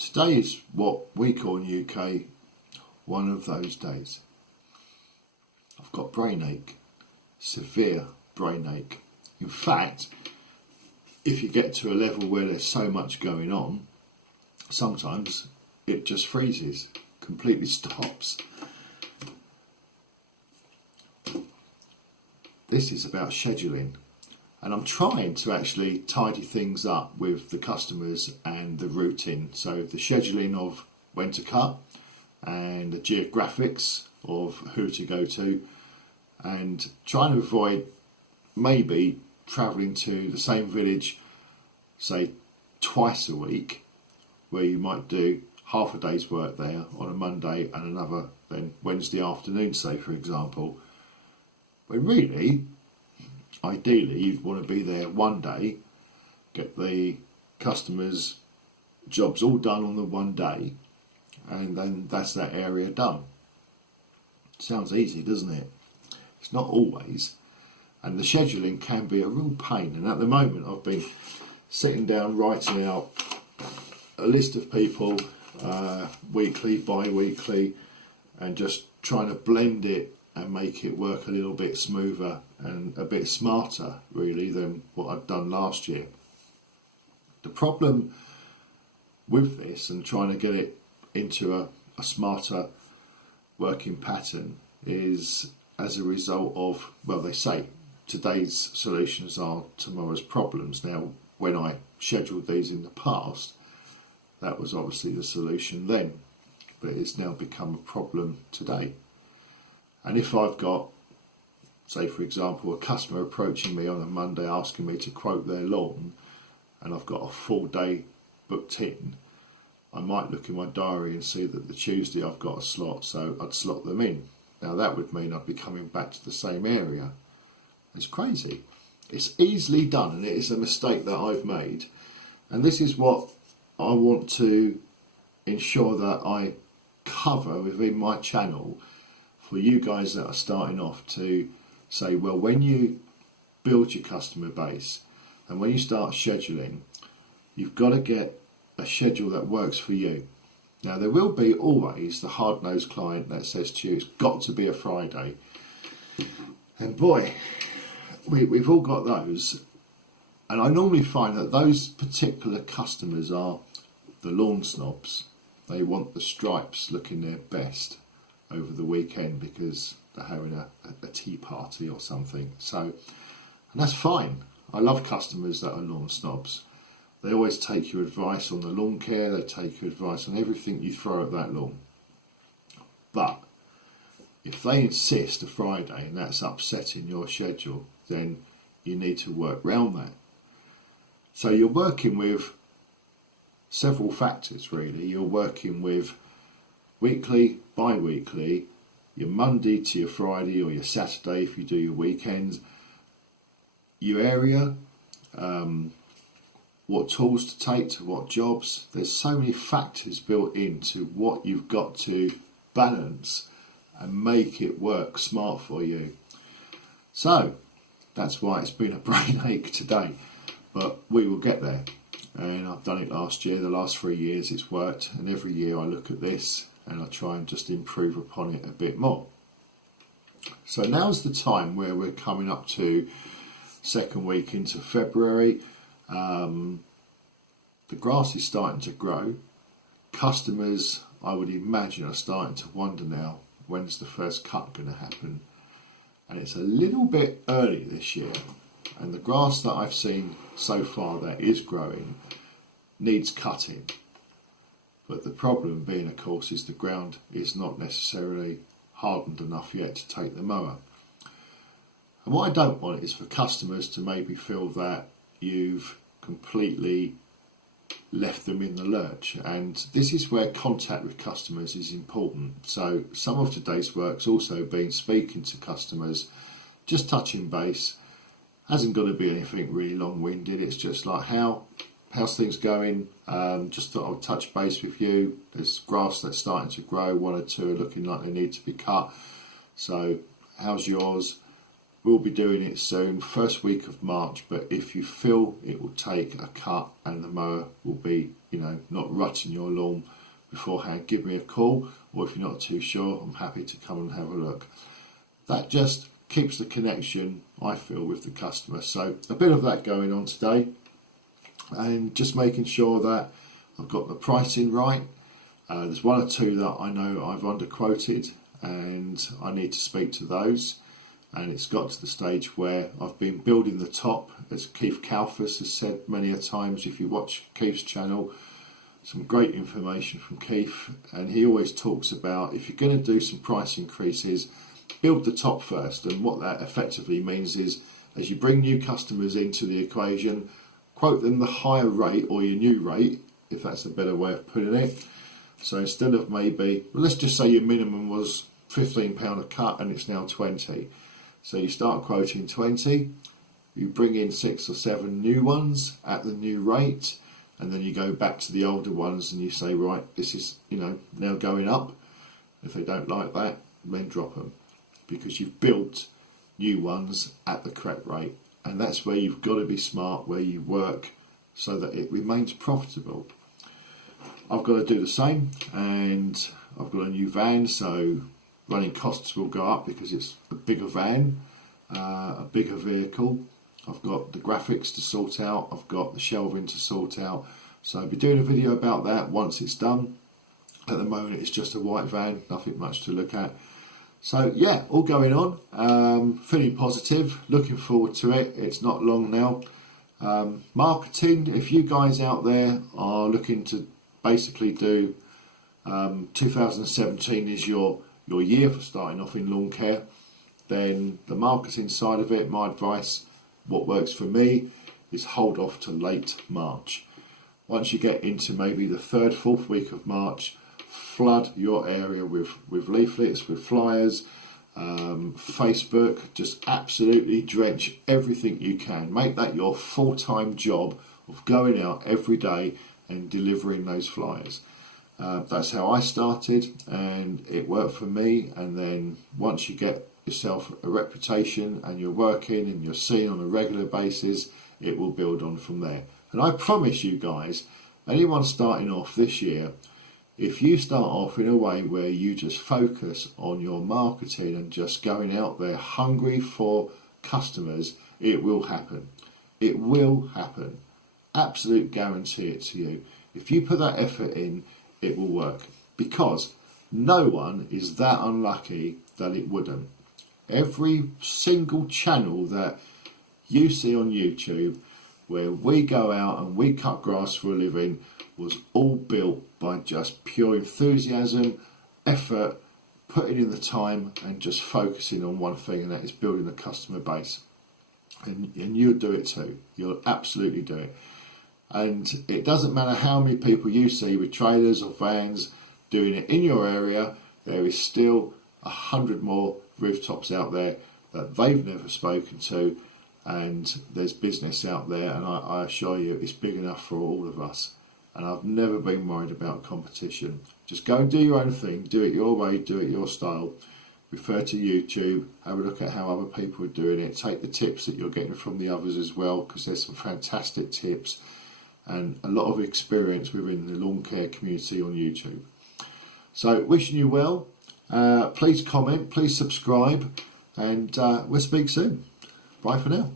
Today is what we call in UK one of those days. I've got brain ache, severe brain ache. In fact, if you get to a level where there's so much going on, sometimes it just freezes, completely stops. This is about scheduling, and I'm trying to actually tidy things up with the customers and the routing. So the scheduling of when to cut and the geographics of who to go to, and trying to avoid maybe travelling to the same village, say twice a week, where you might do half a day's work there on a Monday and another then Wednesday afternoon, say for example. But really, ideally, you'd want to be there one day, get the customers' jobs all done on the one day, and then that's that area done. Sounds easy, doesn't it? It's not always. And the scheduling can be a real pain. And at the moment, I've been sitting down writing out a list of people weekly, bi-weekly, and just trying to blend it and make it work a little bit smoother and a bit smarter, really, than what I'd done last year. The problem with this and trying to get it into a smarter working pattern is as a result of, well, they say today's solutions are tomorrow's problems. Now, when I scheduled these in the past, that was obviously the solution then, but it's now become a problem today. And if I've got, say for example, a customer approaching me on a Monday asking me to quote their lawn, and I've got a full day booked in, I might look in my diary and see that the Tuesday I've got a slot, so I'd slot them in. Now that would mean I'd be coming back to the same area. It's crazy. It's easily done, and it is a mistake that I've made. And this is what I want to ensure that I cover within my channel for you guys that are starting off, to say, well, when you build your customer base and when you start scheduling, you've got to get a schedule that works for you. Now, there will be always the hard-nosed client that says to you, it's got to be a Friday. And boy, we've all got those. And I normally find that those particular customers are the lawn snobs. They want the stripes looking their best over the weekend because they're having a tea party or something. So, and that's fine. I love customers that are lawn snobs. They always take your advice on the lawn care, they take your advice on everything you throw at that lawn. But if they insist a Friday and that's upsetting your schedule, then you need to work around that. So you're working with several factors really. You're working with weekly, bi-weekly, your Monday to your Friday or your Saturday if you do your weekends, your area, what tools to take to what jobs. There's so many factors built into what you've got to balance and make it work smart for you. So that's why it's been a brain ache today, but we will get there. And I've done it last year, the last 3 years it's worked, and every year I look at this and I try and just improve upon it a bit more. So now's the time where we're coming up to second week into February. The grass is starting to grow. Customers, I would imagine, are starting to wonder now, when's the first cut going to happen? And it's a little bit early this year, and the grass that I've seen so far that is growing needs cutting. But the problem being, of course, is the ground is not necessarily hardened enough yet to take the mower. And what I don't want is for customers to maybe feel that you've completely left them in the lurch. And this is where contact with customers is important. So some of today's work's also been speaking to customers, just touching base. Hasn't got to be anything really long-winded. It's just like, how's things going? Just thought I'd touch base with you. There's grass that's starting to grow. 1 or 2 are looking like they need to be cut. So how's yours? We'll be doing it soon, first week of March, but if you feel it will take a cut and the mower will be, not rutting your lawn beforehand, give me a call, or if you're not too sure, I'm happy to come and have a look. That just keeps the connection, I feel, with the customer. So a bit of that going on today, and just making sure that I've got the pricing right. There's one or two that I know I've underquoted, and I need to speak to those. And it's got to the stage where I've been building the top, as Keith Kalfas has said many a times. If you watch Keith's channel, some great information from Keith, and he always talks about, if you're going to do some price increases, build the top first. And what that effectively means is, as you bring new customers into the equation, quote them the higher rate, or your new rate, if that's a better way of putting it. So instead of maybe, let's just say your minimum was £15 a cut and it's now 20. So you start quoting 20, you bring in 6 or 7 new ones at the new rate, and then you go back to the older ones and you say, right, this is, now going up. If they don't like that, then drop them, because you've built new ones at the correct rate. And that's where you've got to be smart, where you work so that it remains profitable. I've got to do the same, and I've got a new van, so running costs will go up because it's a bigger van, a bigger vehicle. I've got the graphics to sort out, I've got the shelving to sort out, so I'll be doing a video about that once it's done. At the moment it's just a white van, nothing much to look at. So yeah, all going on, feeling positive, looking forward to it. It's not long now. Marketing, if you guys out there are looking to basically do 2017 is your year for starting off in lawn care, then the marketing side of it, my advice, what works for me, is hold off to late March. Once you get into maybe the 3rd, 4th week of March, flood your area with leaflets, with flyers, Facebook, just absolutely drench everything you can. Make that your full-time job of going out every day and delivering those flyers. That's how I started, and it worked for me. And then once you get yourself a reputation and you're working and you're seen on a regular basis, it will build on from there. And I promise you guys, anyone starting off this year, if you start off in a way where you just focus on your marketing and just going out there hungry for customers, it will happen. It will happen. Absolute guarantee it to you. If you put that effort in, it will work, because no one is that unlucky that it wouldn't. Every single channel that you see on YouTube where we go out and we cut grass for a living was all built by just pure enthusiasm, effort, putting in the time and just focusing on one thing, and that is building a customer base. And you'll do it too. You'll absolutely do it. And it doesn't matter how many people you see with trailers or vans doing it in your area, there is still 100 more rooftops out there that they've never spoken to, and there's business out there, and I assure you it's big enough for all of us. And I've never been worried about competition. Just go and do your own thing, do it your way, do it your style. Refer to YouTube, have a look at how other people are doing it, take the tips that you're getting from the others as well, because there's some fantastic tips and a lot of experience within the lawn care community on YouTube. So wishing you well, please comment, please subscribe, and we'll speak soon. Bye for now.